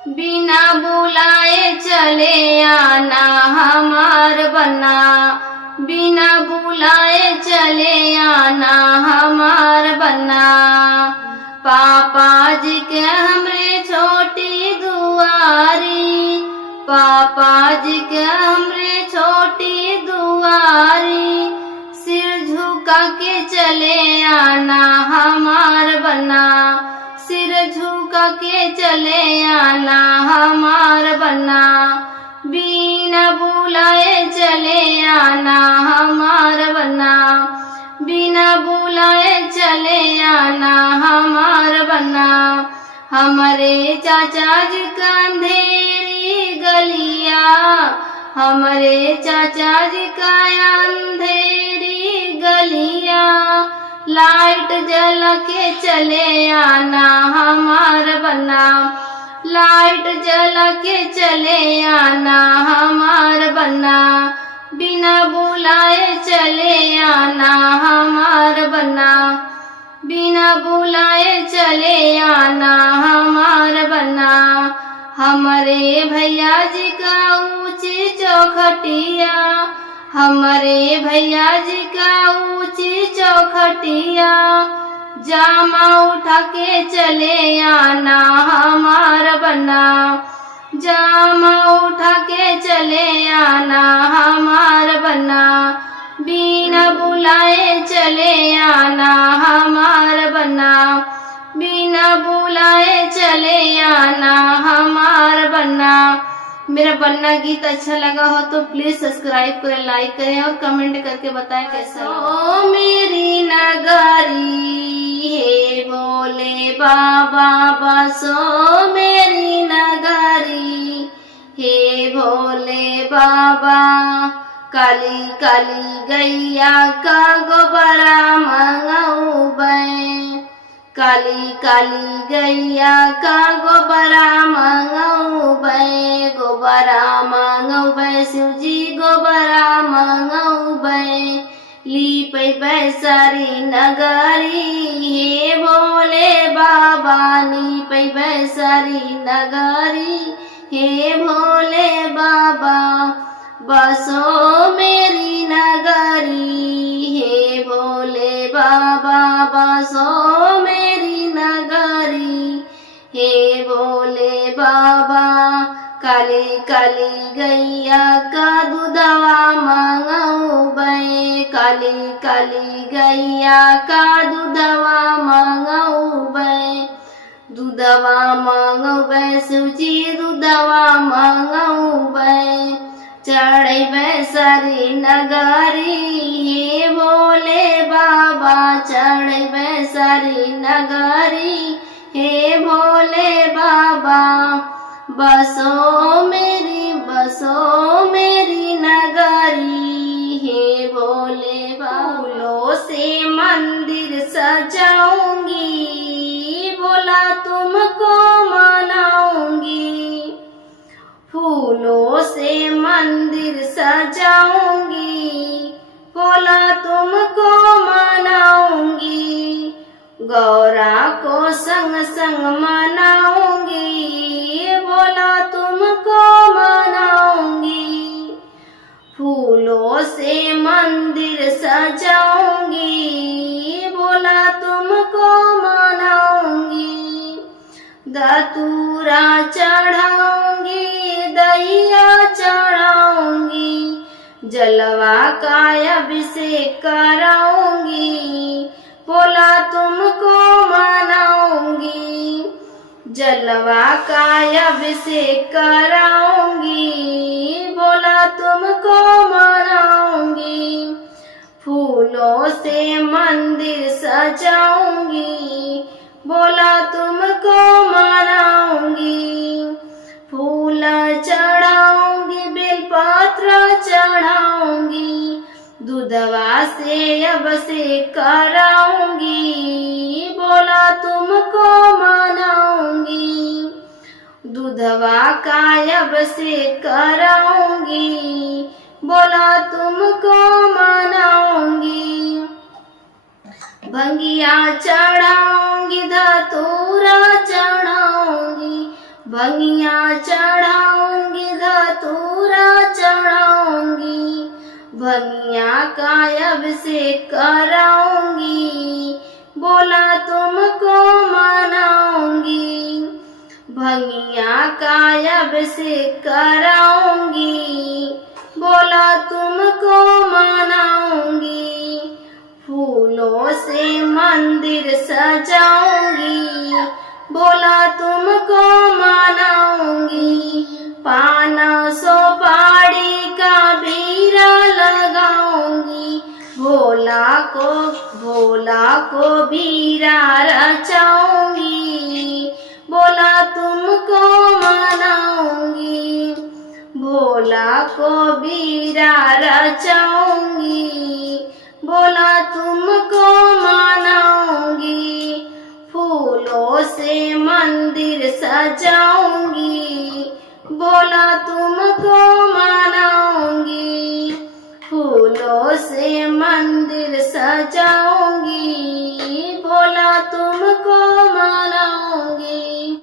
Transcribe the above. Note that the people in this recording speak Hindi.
बिना बुलाए चले आना हमार बन्ना, बिना बुलाए चले आना हमार बन्ना। पापा जी के हमरे छोटी दुआरी, पापा जी के हमरे छोटी दुआरी, सिर झुका के चले आना हमार बन्ना, सिर झुका के चले आना हमार बन्ना। बिना बुलाए चले आना हमार बन्ना, बिना बुलाए चले आना हमार बन्ना। हमारे चाचा जी का अंधेरी गलिया, हमारे चाचा जी का अंधेरी गलिया, लाइट जला के चले आना हमार बन्ना, लाइट जला के चले आना हमार बन्ना। बिना बुलाए चले आना हमार बन्ना, बिना बुलाए चले आना हमार बन्ना। हमारे भैया जी का ऊंची चौखटिया, हमारे भैया जी का ऊंची चौखटिया, जामा उठा के चले आना हमार बन्ना, जामा उठा के चले आना हमार बन्ना। बिना बुलाए चले आना हमार बन्ना, बिना बुलाए चले आना हमार बन्ना। मेरा बन्ना गीत अच्छा लगा हो तो प्लीज सब्सक्राइब करें, लाइक करें और कमेंट करके बताएं कैसा लगा। ओ मेरी नगरी हे भोले बाबा, बसो मेरी नगरी हे भोले बाबा। काली काली गैया का गोबरा मंगऊबै, काली काली गैया का गोबरा मंगऊबै, गोबरा मंगऊबै शिवजी गोबरा मंगऊबै। लीपै सारी नगरी हे भोले बाबा, लीपै सारी नगरी हे भोले बाबा। बसो मेरी नगरी हे भोले बाबा, बसो मेरी नगरी हे भोले बाबा। काली काली गैया का दूधवा मंगऊबै, काली काली गैया का दूधवा मंगऊबै, दूधवा मंगऊबै शिवजी दूधवा मंगऊबै। चढ़ैबै सारी नगरी हे भोले बाबा, चढ़ैबै सारी नगरी हे भोले बाबा। बसो मेरी नगरी हे भोले बाबा। फूलों से मंदिर सजाऊंगी, बोला तुमको मनाऊंगी, फूलों से मंदिर सजाऊंगी, बोला तुमको मनाऊंगी। गौरा को संग संग मनाऊंगी, बोला तुमको मनाऊंगी। फूलों से मंदिर सजाऊंगी, बोला तुमको मनाऊंगी। धतूरा चढ़ाऊंगी, दहिया चढ़ाऊंगी, जलवा का अभिषेक कराऊंगी, बोला तुमको मनाऊंगी। जलवा का अभिषेक कराऊंगी, बोला तुमको मनाऊंगी। फूलों से मंदिर सजाऊंगी, बोला तुमको मनाऊंगी। फूल चढ़ाऊंगी, बेलपत्र चढ़ाऊंगी, दूधवा से अभिषेक कराऊंगी, बोला तुमको मनाऊंगी। दूधवा का अभिषेक कराऊंगी, बोला तुमको मनाऊंगी। भंगिया चढ़ाऊंगी, धतूरा चढ़ाऊंगी, भंगिया चढ़ाऊंगी धतूरा चढ़ाऊंगी, भंगिया का अभिषेक कराऊंगी, बोला तुमको मनाऊंगी, भंगिया का अभिषेक कराऊंगी, बोला तुमको मनाऊंगी, फूलों से मंदिर सजाऊंगी, बोला तुमको मनाऊंगी, पान सुपारी का बीरा लगाऊंगी, भोला को बीरा रचाऊंगी, बोला तुमको मनाऊंगी, भोला को बीरा रचाऊंगी, बोला तुमको मनाऊंगी, फूलों से मंदिर सजाऊंगी, बोला तुमको मनाऊंगी, फूलों से मंदिर सजाऊंगी, बोला तुमको मनाऊंगी।